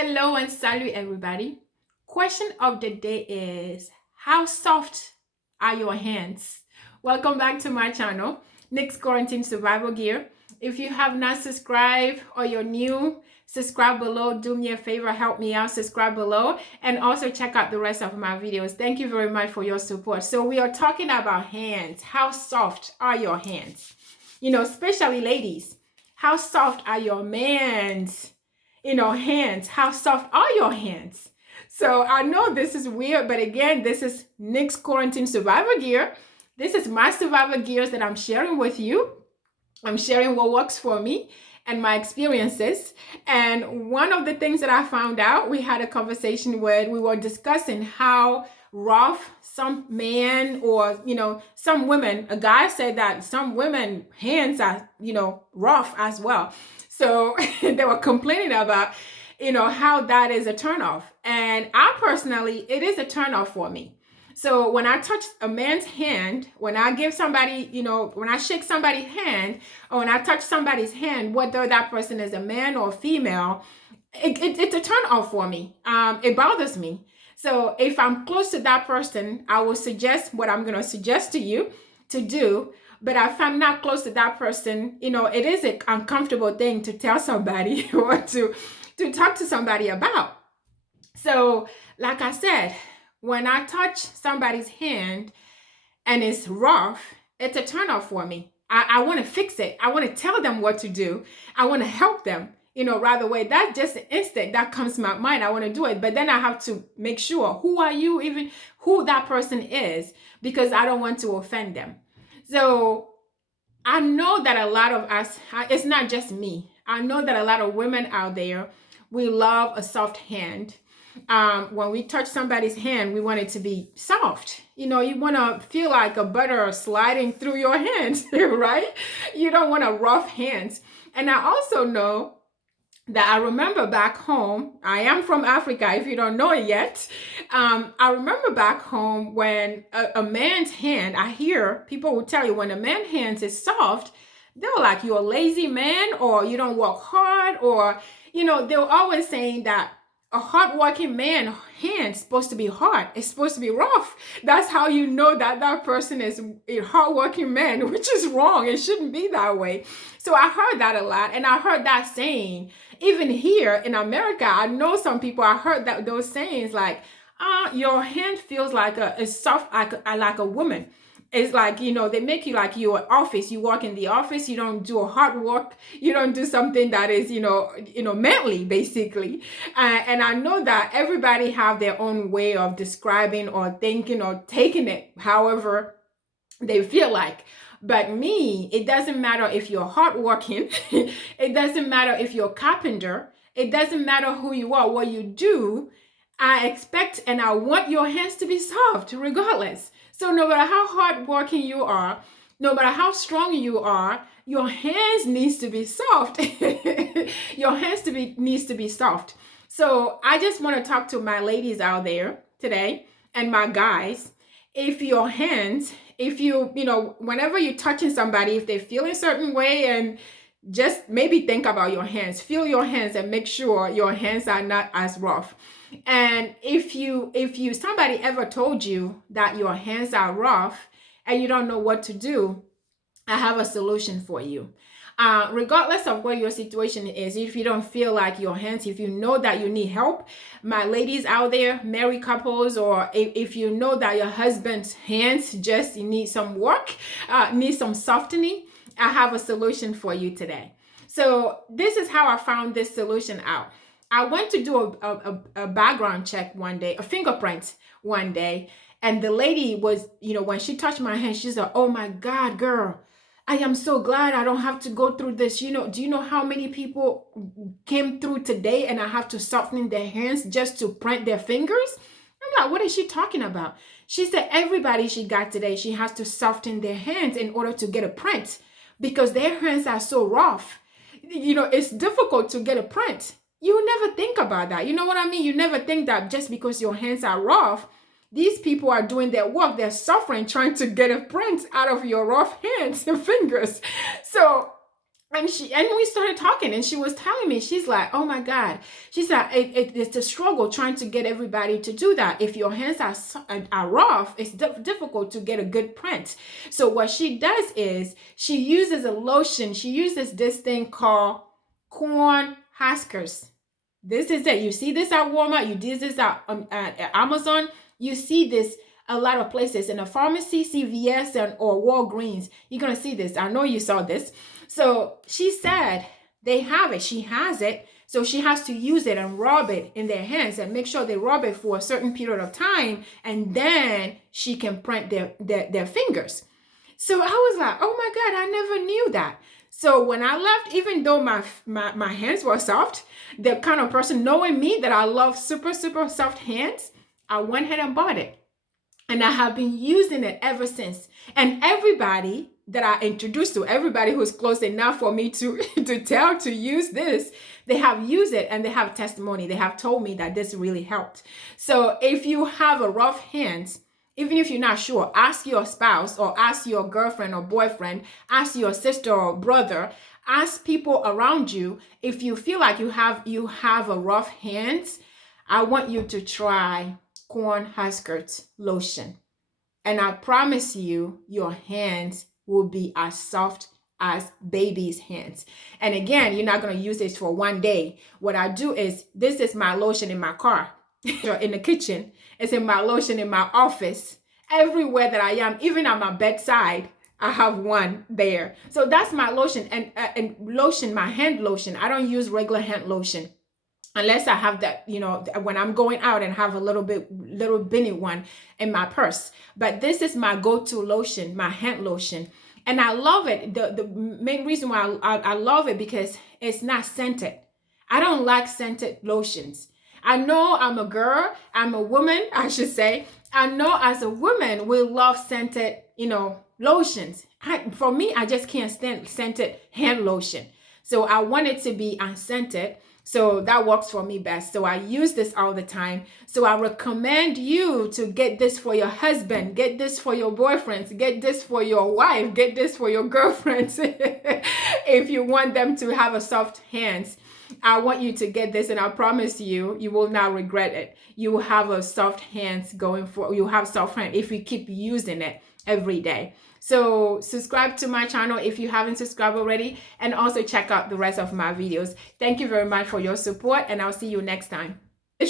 Hello and salut everybody. Question of the day is, how soft are your hands? Welcome back to my channel, Nick's Quarantine Survival Gear. If you have not subscribed or you're new, subscribe below. Do me a favor, help me out, subscribe below, and also check out the rest of my videos. Thank you very much for your support. So we are talking about hands. How soft are your hands? Especially ladies, how soft are your man's hands? How soft are your hands? So I know this is weird, but again, this is Nick's Quarantine Survivor Gear. This is my survivor gears that I'm sharing with you. I'm sharing what works for me and my experiences. And one of the things that I found out, we had a conversation where we were discussing how rough some men or, some women, a guy said that some women hands are, rough as well. So they were complaining about, how that is a turnoff. And I personally, it is a turnoff for me. So when I touch a man's hand, when I give somebody, when I shake somebody's hand, or when I touch somebody's hand, whether that person is a man or a female, it's a turn off for me. It bothers me. So if I'm close to that person, I will suggest what I'm going to suggest to you to do. But if I'm not close to that person, it is an uncomfortable thing to tell somebody or to talk to somebody about. So like I said, when I touch somebody's hand and it's rough, it's a turnoff for me. I want to fix it. I want to tell them what to do. I want to help them, right away. That's just an instinct that comes to my mind. I want to do it. But then I have to make sure, who are you, even who that person is, because I don't want to offend them. So I know that a lot of us, it's not just me. I know that a lot of women out there, we love a soft hand. When we touch somebody's hand, we want it to be soft. You want to feel like a butter sliding through your hands, right? You don't want a rough hands. And I also know that I remember back home, I am from Africa, if you don't know it yet. I remember back home when a man's hand, I hear people will tell you when a man's hands is soft, they're like, you're a lazy man, or you don't work hard, or, they're always saying that a hardworking man hand's supposed to be hard. It's supposed to be rough. That's how you know that that person is a hardworking man, which is wrong. It shouldn't be that way. So I heard that a lot, and I heard that saying. Even here in America, I know some people, I heard that those sayings like, your hand feels like it's soft, like a woman. It's like, they make you like you're office. You work in the office, you don't do a hard work. You don't do something that is, manly, basically. And I know that everybody have their own way of describing or thinking or taking it however they feel like. But me, it doesn't matter if you're hardworking. It doesn't matter if you're a carpenter. It doesn't matter who you are, what you do. I expect and I want your hands to be soft regardless. So no matter how hardworking you are, no matter how strong you are, your hands needs to be soft. Your hands needs to be soft. So I just want to talk to my ladies out there today and my guys. If your hands, whenever you're touching somebody, if they feel a certain way, and just maybe think about your hands, feel your hands and make sure your hands are not as rough. And if somebody ever told you that your hands are rough and you don't know what to do, I have a solution for you. Regardless of what your situation is, if you don't feel like your hands, if you know that you need help, my ladies out there, married couples, or if you know that your husband's hands just need some work, need some softening, I have a solution for you today. So this is how I found this solution out. I went to do a background check one day, a fingerprint one day, and the lady was, when she touched my hand, she's like, oh my God, girl, I am so glad I don't have to go through this. Do you know how many people came through today and I have to soften their hands just to print their fingers? I'm like, what is she talking about? She said everybody she got today, she has to soften their hands in order to get a print because their hands are so rough. It's difficult to get a print. You never think about that. You know what I mean? You never think that just because your hands are rough, these people are doing their work. They're suffering, trying to get a print out of your rough hands and fingers. So And we started talking, and she was telling me, she's like, oh my God, she said it's a struggle trying to get everybody to do that. If your hands are rough, it's difficult to get a good print. So what she does is she uses a lotion. She uses this thing called corn huskers. This is it. You see this at Walmart. You see this at Amazon. You see this a lot of places in a pharmacy, CVS, or Walgreens. You're gonna see this. I know you saw this. So she said they have it. She has it. So she has to use it and rub it in their hands and make sure they rub it for a certain period of time, and then she can print their fingers. So I was like, oh my God, I never knew that. So when I left, even though my hands were soft, the kind of person knowing me that I love super, super soft hands, I went ahead and bought it. And I have been using it ever since. And everybody that I introduced to, everybody who's close enough for me to tell to use this, they have used it and they have testimony. They have told me that this really helped. So if you have a rough hands, even if you're not sure, ask your spouse or ask your girlfriend or boyfriend, ask your sister or brother, ask people around you. If you feel like you have a rough hands, I want you to try corn huskers lotion. And I promise you, your hands will be as soft as baby's hands. And again, you're not going to use this for one day. What I do is, this is my lotion in my car, in the kitchen. It's in my lotion in my office. Everywhere that I am, even at my bedside, I have one there. So that's my lotion. And lotion, my hand lotion. I don't use regular hand lotion unless I have that, when I'm going out and have a little bitty one in my purse. But this is my go-to lotion, my hand lotion. And I love it. The main reason why I love it, because it's not scented. I don't like scented lotions. I know I'm a girl, I'm a woman, I should say. I know as a woman, we love scented, lotions. For me, I just can't stand scented hand lotion. So I want it to be unscented. So that works for me best. So I use this all the time. So I recommend you to get this for your husband, get this for your boyfriends, get this for your wife, get this for your girlfriends. If you want them to have a soft hands, I want you to get this, and I promise you, you will not regret it. You will have a soft hands you'll have soft hands if you keep using it every day. So subscribe to my channel if you haven't subscribed already, and also check out the rest of my videos. Thank you very much for your support, and I'll see you next time.